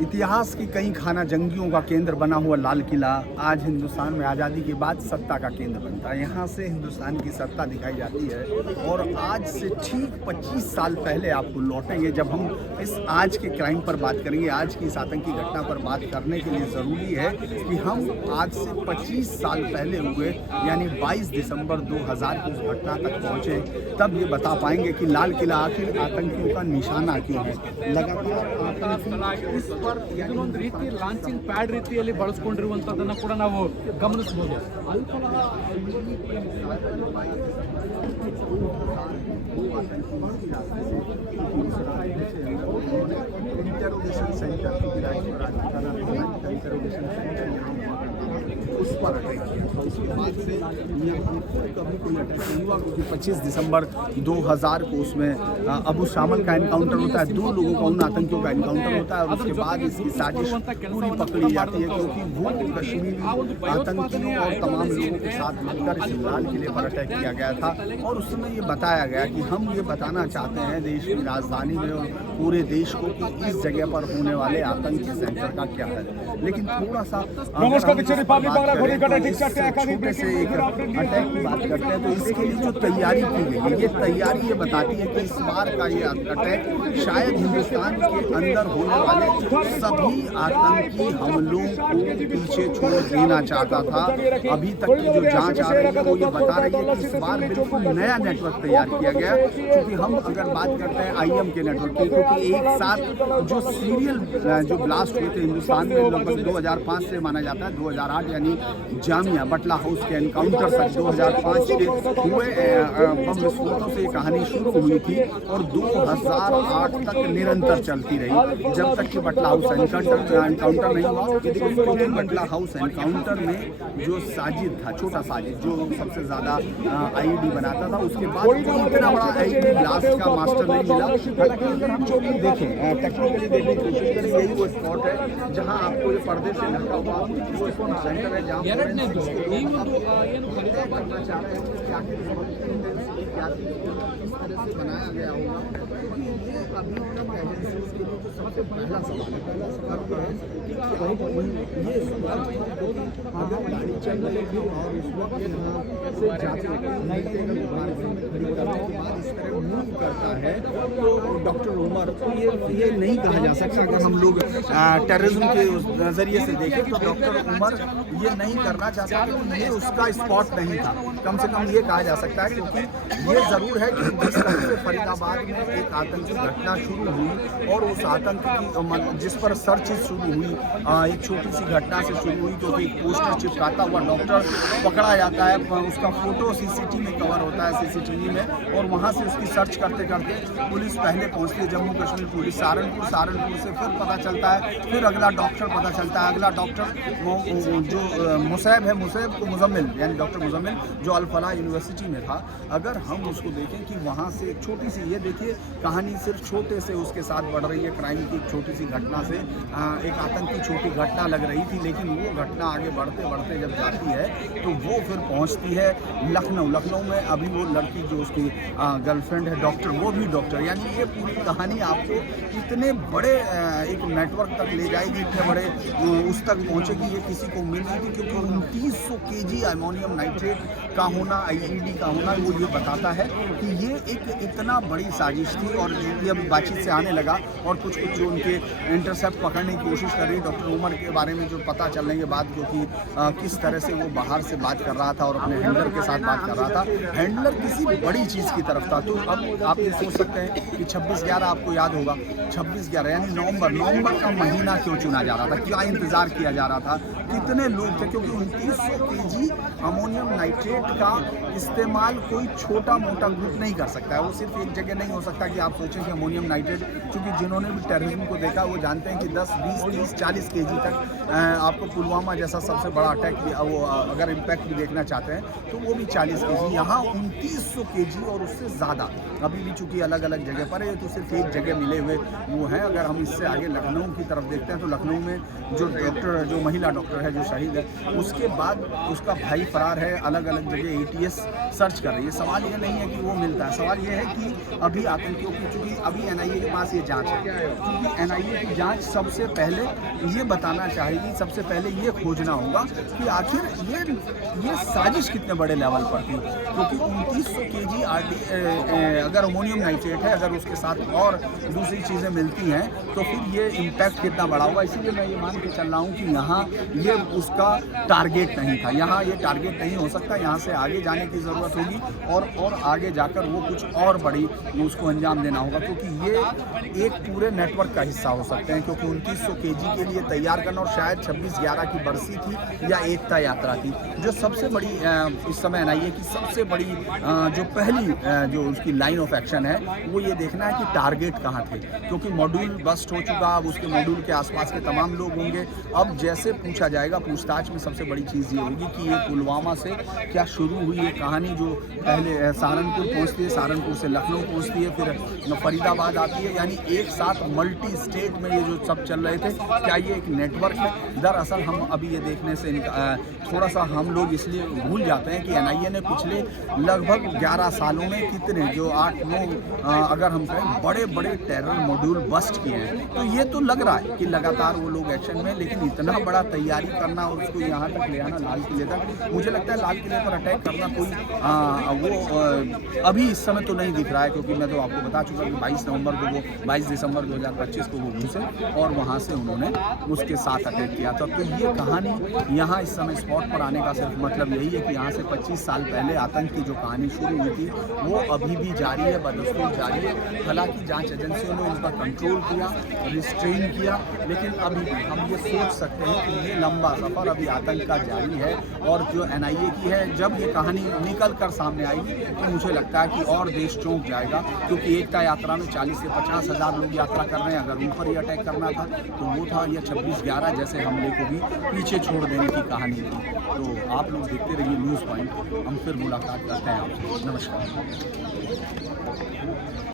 इतिहास की कई खाना जंगियों का केंद्र बना हुआ लाल किला आज हिंदुस्तान में आज़ादी के बाद सत्ता का केंद्र बनता है। यहाँ से हिंदुस्तान की सत्ता दिखाई जाती है और आज से ठीक 25 साल पहले आपको लौटेंगे जब हम इस आज के क्राइम पर बात करेंगे। आज की इस आतंकी घटना पर बात करने के लिए ज़रूरी है कि हम आज से 25 साल पहले हुए यानी 22 दिसंबर 2000 की उस घटना तक पहुँचे, तब ये बता पाएंगे कि लाल किला आखिर आतंकियों का निशाना क्यों है। लगातार आतंकी इस ಇನ್ನೊಂದು ರೀತಿ ಲಾಂಚಿಂಗ್ ಪ್ಯಾಡ್ ರೀತಿಯಲ್ಲಿ ಬಳಸ್ಕೊಂಡಿರುವಂತದನ್ನ ಕೂಡ ನಾವು ಗಮನಿಸಬಹುದು. इंटरोगेशन सेंटर उस पर अटैक किया। उसके बाद से कभी कोई अटैक नहीं हुआ क्योंकि 25 दिसंबर 2000 को उसमें अबू शामल का एनकाउंटर होता है, 2 लोगों का उन आतंकियों का एनकाउंटर होता है और उसके बाद इसकी साजिश पूरी पकड़ी जाती है क्योंकि वो कश्मीरी आतंकियों और तमाम लोगों के साथ मिलकर इस लाल किले पर अटैक किया गया था। और उस समय ये बताया गया कि हम ये बताना चाहते हैं देश की राजधानी में और पूरे देश को कि इस जगह पर होने वाले आतंकी सेंटर का क्या है। लेकिन थोड़ा सा छोटे से एक अटैक की बात करते हैं तो इसके लिए जो तैयारी की गई है, ये तैयारी ये बताती है कि इस बार का ये अटैक शायद हिंदुस्तान के अंदर होने वाले सभी आतंकी हमलों को पीछे छोड़ देना चाहता था। अभी तक की जो जांच आ रही है वो ये बता रही है कि इस बार बिल्कुल नया नेटवर्क तैयार किया गया। क्योंकि हम अगर बात करते हैं IM के नेटवर्क की, क्योंकि एक साथ जो सीरियल जो ब्लास्ट हुए थे हिंदुस्तान में लगभग 2005 से माना जाता है 2008 यानी जामिया बटला हाउस के एनकाउंटर तक 2005 के हुए बम विस्फोटों से ये कहानी शुरू हुई थी और 2008 तक निरंतर चलती रही जब तक कि बटला हाउस एनकाउंटर नहीं हुआ। बटला हाउस एनकाउंटर में जो साजिद था, छोटा साजिद जो सबसे ज़्यादा IED बनाता था, उसके बाद इतना बड़ा IED ब्लास्ट का मास्टर नहीं मिला। हालांकि जो भी देखें टेक्निकली देखने की कोशिश करें, यही वो स्पॉट है जहाँ आपको ये पर्दे से ढका हुआ वो सेंटर है जहाँ करना चाह रहे हैं कि आखिर इस तरह से बनाया गया होगा। ये अभी तक एजेंसीज के लिए जो सबसे पहला सवाल है ये सवाल अगर गाड़ी चल रही है और इस वक्त यहाँ से जाते इस तरह मूव करता है तो डॉक्टर उमर तो ये नहीं कहा जा सकता। अगर हम लोग टेररिज्म के नज़रिए से देखें तो डॉक्टर उमर ये नहीं करना चाहता कि ये उसका स्पॉट नहीं था। कम से कम ये कहा जा सकता है क्योंकि ये ज़रूर है कि जिस तरह से फरीदाबाद में एक आतंकी घटना शुरू हुई और उस आतंक की जिस पर सर्च शुरू हुई एक छोटी सी घटना से शुरू हुई क्योंकि एक पोस्टर चिपकाता हुआ डॉक्टर पकड़ा जाता है, उसका फोटो CCTV में कवर होता है CCTV में और वहाँ से उसकी सर्च करते करते पुलिस पहले पहुँचती है जम्मू कश्मीर पुलिस सहारनपुर से फिर पता चलता है, फिर अगला डॉक्टर पता चलता है। अगला डॉक्टर जो मुसैब है, मुसैब को मुजम्मिल यानी डॉक्टर मुजम्मिल जो अल फलाह यूनिवर्सिटी में था, अगर हम उसको देखें कि वहाँ से एक छोटी सी, ये देखिए कहानी सिर्फ छोटे से उसके साथ बढ़ रही है क्राइम की छोटी सी घटना से एक आतंकी छोटी घटना लग रही थी, लेकिन वो घटना आगे बढ़ते बढ़ते जब जाती है तो वो फिर पहुंचती है लखनऊ में। अभी वो लड़की जो उसकी गर्लफ्रेंड है डॉक्टर, वो भी डॉक्टर, यानी ये पूरी कहानी आपको इतने बड़े एक नेटवर्क तक ले जाएगी, इतने बड़े उस तक पहुंचेगी, ये किसी को मिल नहीं थी क्योंकि 2900 kg अमोनियम नाइट्रेट का होना, IED का होना, वो ये बताता है कि ये एक इतना बड़ी साजिश थी। और ये अभी बातचीत से आने लगा और कुछ जो उनके इंटरसेप्ट पकड़ने की कोशिश कर रही डॉक्टर उमर के बारे में जो पता चलने के बाद, क्योंकि किस तरह से वो बाहर से बात कर रहा था और अपने हैंडलर के साथ बात कर रहा था, हैंडलर किसी बड़ी चीज़ की तरफ था। तो अब आप ये सोच सकते हैं कि 26/11 आपको याद होगा, 26/11 यानी नवंबर का महीना क्यों चुना जा रहा था, क्या इंतज़ार किया जा रहा था, कितने लोग थे, क्योंकि 2900 kg अमोनियम नाइट्रेट का इस्तेमाल कोई छोटा मोटा ग्रुप नहीं कर सकता है। वो सिर्फ एक जगह नहीं हो सकता कि आप सोचें कि अमोनियम नाइट्रेट, क्योंकि जिन्होंने भी टेररिज्म को देखा वो जानते हैं कि 10, 20, 30, 40 kg तक आपको पुलवामा जैसा सबसे बड़ा अटैक भी वो अगर इम्पैक्ट भी देखना चाहते हैं तो वो भी 40 kg, यहाँ 2900 kg और उससे ज़्यादा। अभी भी चूँकि अलग अलग जगह पर है तो सिर्फ एक जगह मिले हुए वो हैं। अगर हम इससे आगे लखनऊ की तरफ देखते हैं तो लखनऊ में जो महिला डॉक्टर डॉक्टर है जो शहीद है, उसके बाद उसका भाई फरार है, अलग अलग जगह ATS सर्च कर रही है। सवाल ये नहीं है कि वो मिलता है, सवाल ये है कि अभी आतंकियों की, चूँकि अभी NIA के पास ये जांच है, क्योंकि NIA की जांच सबसे पहले ये बताना चाहेगी, सबसे पहले ये खोजना होगा कि आखिर ये साजिश कितने बड़े लेवल पर थी, क्योंकि 2900 kg अगर अमोनियम नाइट्रेट है, अगर उसके साथ और दूसरी चीज़ें मिलती हैं तो फिर ये इम्पैक्ट कितना बड़ा होगा। इसीलिए मैं ये मान के चल रहा हूँ कि यहाँ ये उसका टारगेट नहीं था, यहाँ ये टारगेट नहीं हो सकता, यहाँ से आगे जाने की ज़रूरत होगी और आगे जाकर वो कुछ और बड़ी उसको अंजाम देना होगा, क्योंकि ये एक पूरे नेटवर्क का हिस्सा हो सकते हैं, क्योंकि 2900 kg के लिए तैयार करना, और शायद 26/11 की बरसी थी या एकता यात्रा थी। जो सबसे बड़ी इस समय NIA की सबसे बड़ी जो पहली जो उसकी लाइन ऑफ एक्शन है वो ये देखना है कि टारगेट कहाँ थे, क्योंकि मॉड्यूल बस्ट हो चुका, अब उसके मॉड्यूल के आसपास के तमाम लोग होंगे। अब जैसे पूछा जाएगा, पूछताछ में सबसे बड़ी चीज़ ये होगी कि ये पुलवामा से क्या शुरू हुई ये कहानी, जो पहले सहारनपुर पहुँचती है, सहारनपुर से लखनऊ पहुँचती है, फिर फरीदाबाद आती है, यानी एक साथ मल्टी स्टेट में ये जो सब चल रहे थे, क्या ये एक नेटवर्क है? दरअसल हम अभी ये देखने से थोड़ा सा हम लोग इसलिए भूल जाते हैं कि NIA ने पिछले लगभग 11 सालों में कितने जो 8-9 अगर हम कहें बड़े बड़े टेरर मॉड्यूल बस्ट किए हैं। तो ये तो लग रहा है कि लगातार वो लोग एक्शन में, लेकिन इतना बड़ा तैयारी करना और उसको यहाँ तक ले आना, लाल किले तक, मुझे लगता है लाल किले पर अटैक करना कोई अभी इस समय तो नहीं दिख रहा है, क्योंकि मैं तो आपको बता चुका कि 22 दिसंबर 2025 को वो घुसे और वहाँ से उन्होंने उसके साथ अटैक किया था। तो ये कहानी यहाँ इस समय स्पॉट पर आने का सिर्फ मतलब यही है कि यहाँ से 25 साल पहले आतंक की जो कहानी शुरू हुई थी वो अभी भी जारी है, बदस्तूर जारी है। हालांकि जांच एजेंसियों ने उनका कंट्रोल किया, रिस्ट्रेन किया, लेकिन अभी हम ये सोच सकते हैं कि ये लंबा सफ़र अभी आतंक का जारी है। और जो NIA की है, जब ये कहानी निकल कर सामने आएगी तो मुझे लगता है कि और देश चौंक जाएगा, क्योंकि एकता यात्रा में 40 से 50 हज़ार लोग यात्रा कर रहे हैं। अगर उन पर ही अटैक करना था तो वो था, या 26/11 जैसे हमले को भी पीछे छोड़ देने की कहानी थी। तो आप लोग देखते रहिए न्यूज़ पॉइंट, हम फिर मुलाकात करते हैं आपसे। नमस्कार।